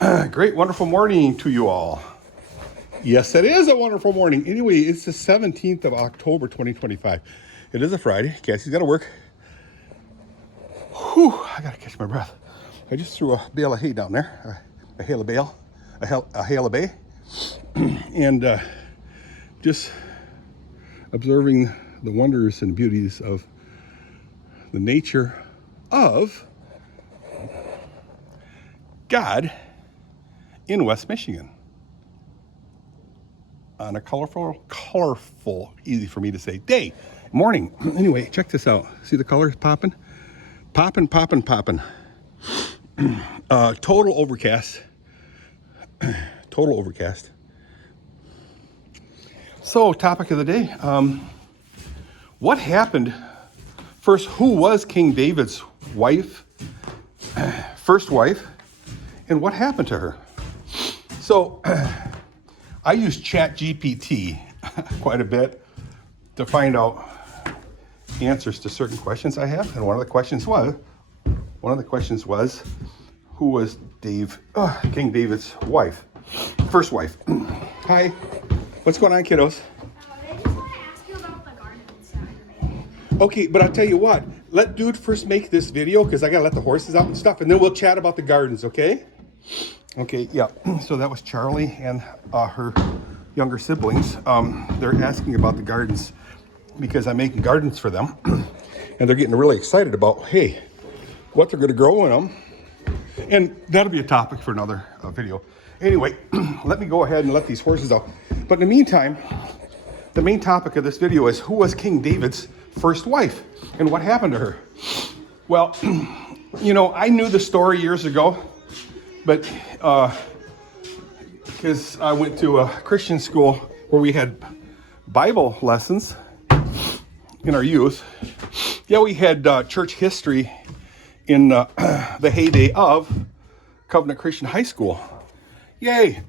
Great, wonderful morning to you all. Yes, it is a wonderful morning. Anyway, it's the 17th of October, 2025. It is a Friday. Cassie's got to work. Whew, I got to catch my breath. I just threw a bale of hay down there, a hail of bale, a hail of bay, and just observing the wonders and beauties of the nature of God in West Michigan on a colorful, easy for me to say day, morning. Anyway, check this out. See the colors popping? Popping. Total overcast. Total overcast. So, topic of the day. What happened? First, who was King David's wife? First wife. And what happened to her? So, I use ChatGPT quite a bit to find out answers to certain questions I have. And one of the questions was, who was King David's wife? First wife. Hi. What's going on, kiddos? I just want to ask you about the gardens that you're making. Okay, but I'll tell you what. Let dude first make this video because I got to let the horses out and stuff. And then we'll chat about the gardens, okay? Okay, yeah. So that was Charlie and her younger siblings. They're asking about the gardens because I'm making gardens for them. And they're getting really excited about, hey, what they're going to grow in them. And that'll be a topic for another video. Anyway, let me go ahead and let these horses out. But in the meantime, the main topic of this video is who was King David's first wife and what happened to her? Well, you know, I knew the story years ago, but because I went to a Christian school where we had Bible lessons in our youth. Yeah, we had church history in the heyday of Covenant Christian High School. Yay!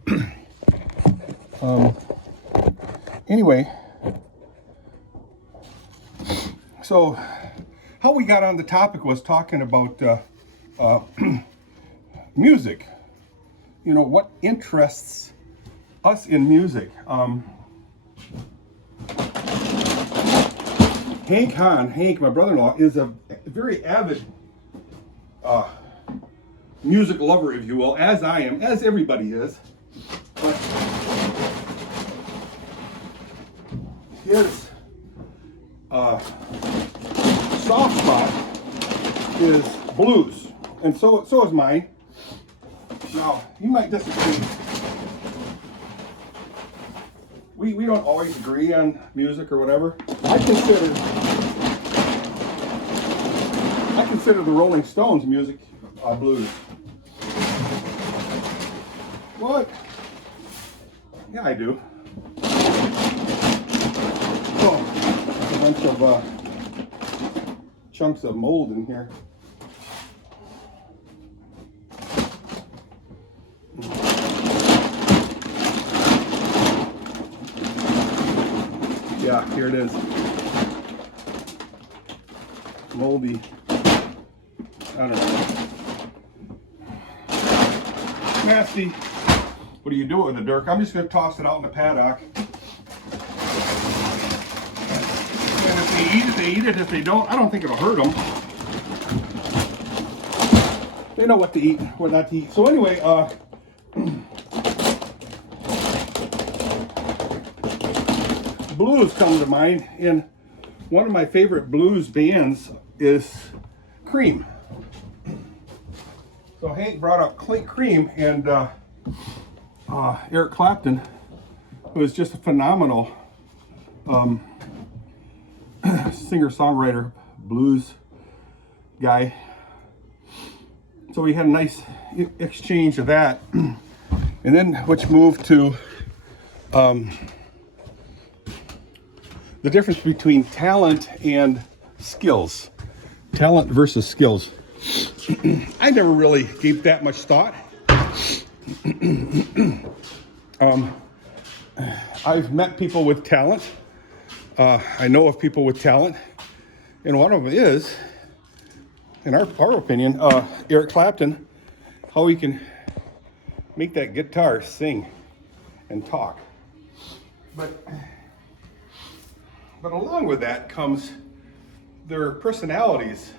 Anyway, so how we got on the topic was talking about music. You know, what interests us in music. Hank, my brother-in-law, is a very avid music lover, if you will, as I am, as everybody is. But his soft spot is blues, and so is mine. Now, you might disagree. We don't always agree on music or whatever. I consider the Rolling Stones music blues. What? Yeah, I do. Oh, there's a bunch of chunks of mold in here. Yeah, here it is. Moldy. I don't know. Nasty. What do you do with it, Dirk? I'm just going to toss it out in the paddock. And if they eat it, they eat it. If they don't, I don't think it'll hurt them. They know what to eat, what not to eat. So anyway, blues come to mind, and one of my favorite blues bands is Cream. So Hank brought up Cream, and Eric Clapton, who is just a phenomenal singer-songwriter, blues guy. So we had a nice exchange of that, and then which moved to the difference between talent and skills. Talent versus skills. I never really gave that much thought. I've met people with talent. I know of people with talent. And one of them is, in our opinion, Eric Clapton, how he can make that guitar sing and talk. But along with that comes their personalities,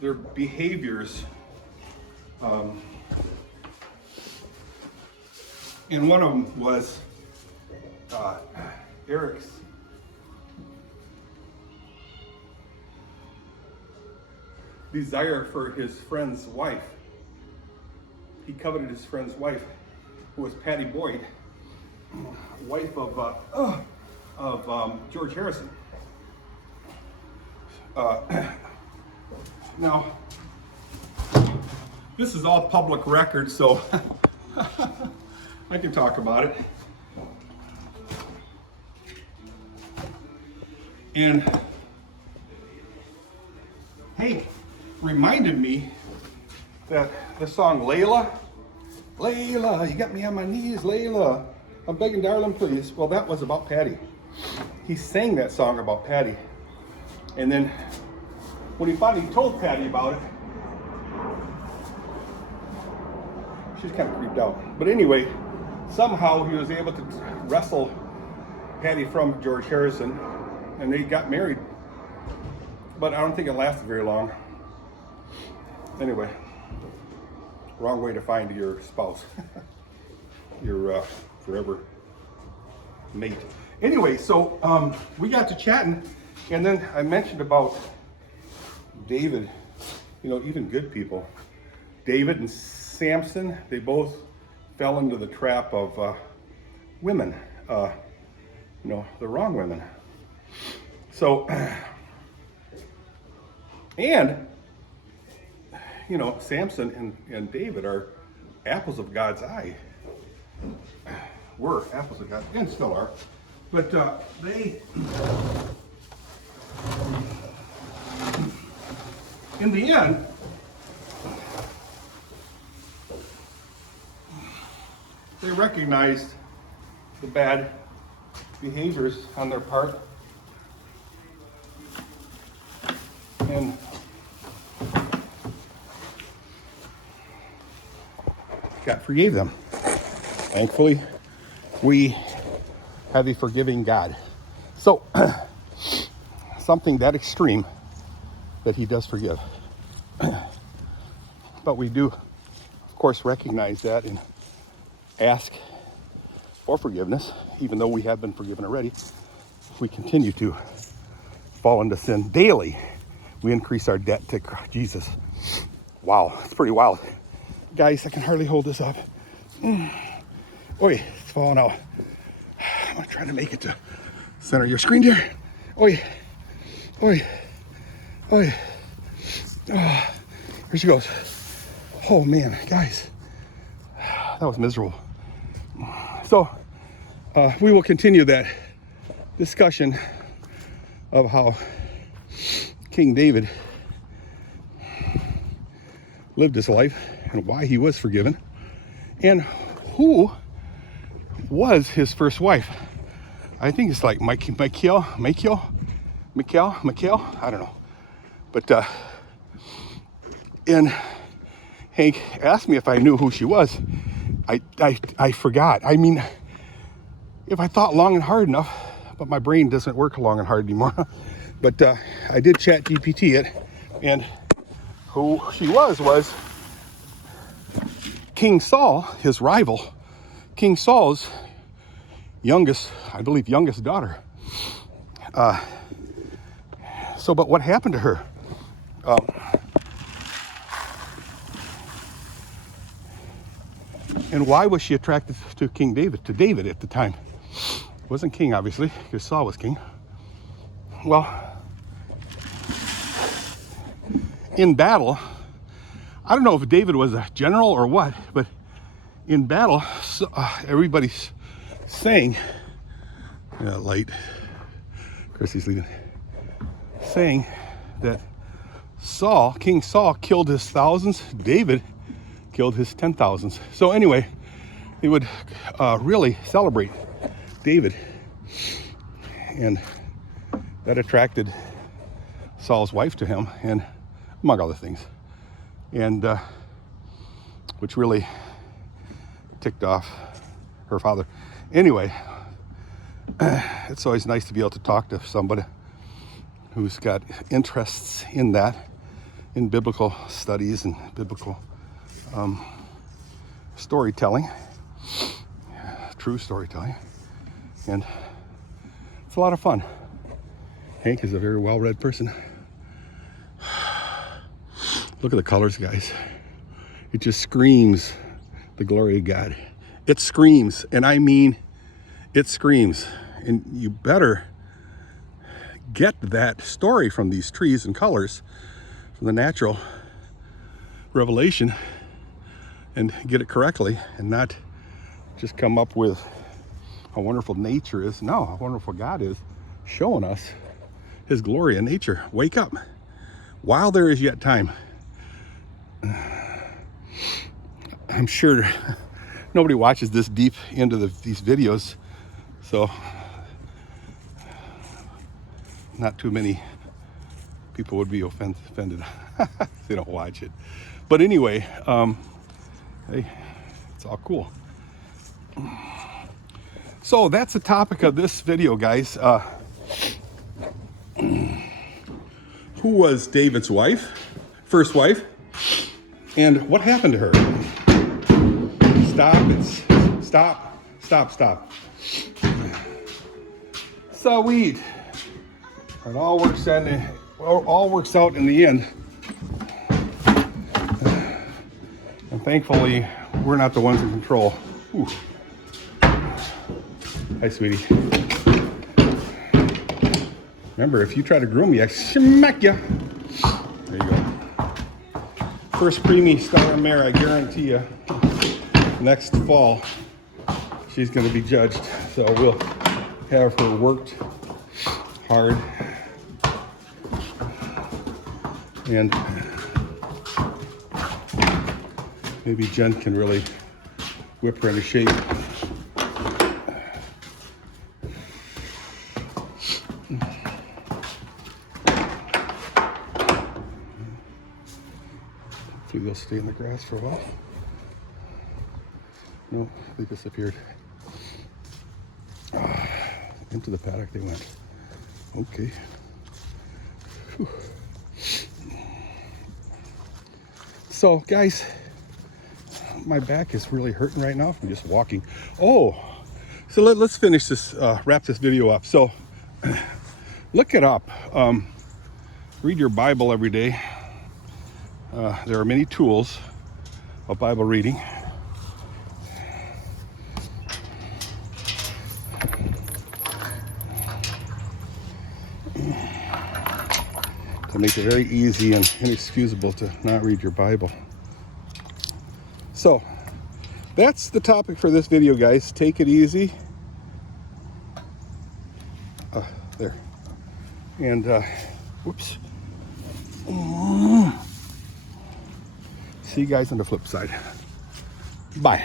their behaviors. And one of them was Eric's desire for his friend's wife. He coveted his friend's wife, who was Patty Boyd, wife of George Harrison. Now, this is all public record, so I can talk about it. And Hank reminded me that the song Layla, Layla, you got me on my knees, Layla, I'm begging darling please. Well, that was about Patty. He sang that song about Patty. And then when he finally told Patty about it, she's kind of creeped out. But anyway, somehow he was able to wrestle Patty from George Harrison, and they got married. But I don't think it lasted very long. Anyway, wrong way to find your spouse, your forever mate. Anyway, so we got to chatting, and then I mentioned about David, you know, even good people. David and Samson, they both fell into the trap of women, you know, the wrong women. So, and, you know, Samson and David are apples of God's eye. Were apples of God's eye, and still are. But they, in the end, they recognized the bad behaviors on their part, and God forgave them. Thankfully, we have a forgiving God. So, something that extreme that he does forgive. But we do, of course, recognize that and ask for forgiveness, even though we have been forgiven already. We continue to fall into sin daily. We increase our debt to Jesus. Wow, it's pretty wild. Guys, I can hardly hold this up. Oi, it's falling out. I'm gonna try to make it to center your screen there. Oi, oi, oi. Oh, here she goes. Oh man, guys, that was miserable. So we will continue that discussion of how King David lived his life and why he was forgiven, and who was his first wife. I think it's like Michael, I don't know. But and Hank asked me if I knew who she was. I forgot. I mean, if I thought long and hard enough, but my brain doesn't work long and hard anymore. But I did ChatGPT it, and who she was King Saul, his rival, King Saul's youngest daughter. But what happened to her? And why was she attracted to David at the time? Wasn't king, obviously, because Saul was king. Well, in battle, I don't know if David was a general or what, but in battle, everybody's saying, light, Chrissy's leaving, saying that King Saul killed his thousands, David killed his 10,000s. So anyway, they would really celebrate David, and that attracted Saul's wife to him, and among other things, and which really ticked off her father. Anyway, it's always nice to be able to talk to somebody who's got interests in that, in biblical studies and biblical storytelling, true storytelling. And it's a lot of fun. Hank is a very well-read person. Look at the colors, guys. It just screams the glory of God. It screams, and I mean it screams. And you better get that story from these trees and colors, from the natural revelation, and get it correctly, and not just come up with how wonderful nature is. No, how wonderful God is, showing us his glory in nature. Wake up while there is yet time. I'm sure nobody watches this deep into these videos, so not too many people would be offended if they don't watch it. But anyway, hey, it's all cool. So that's the topic of this video, guys. Who was David's wife, first wife, and what happened to her? Stop. Sweet. It all works out in the end. And thankfully, we're not the ones in control. Ooh. Hi, sweetie. Remember, if you try to groom me, I smack ya. There you go. First preemie star mare, I guarantee you. Next fall, she's going to be judged. So we'll have her worked hard. And maybe Jen can really whip her into shape. Hopefully they'll stay in the grass for a while. No, they disappeared. Into the paddock they went. Okay. Whew. So guys, my back is really hurting right now from just walking. Oh, so let's finish this, wrap this video up. So look it up. Read your Bible every day. There are many tools of Bible reading. To make it very easy and inexcusable to not read your Bible. So that's the topic for this video, guys. Take it easy. There. And whoops. See you guys on the flip side. Bye.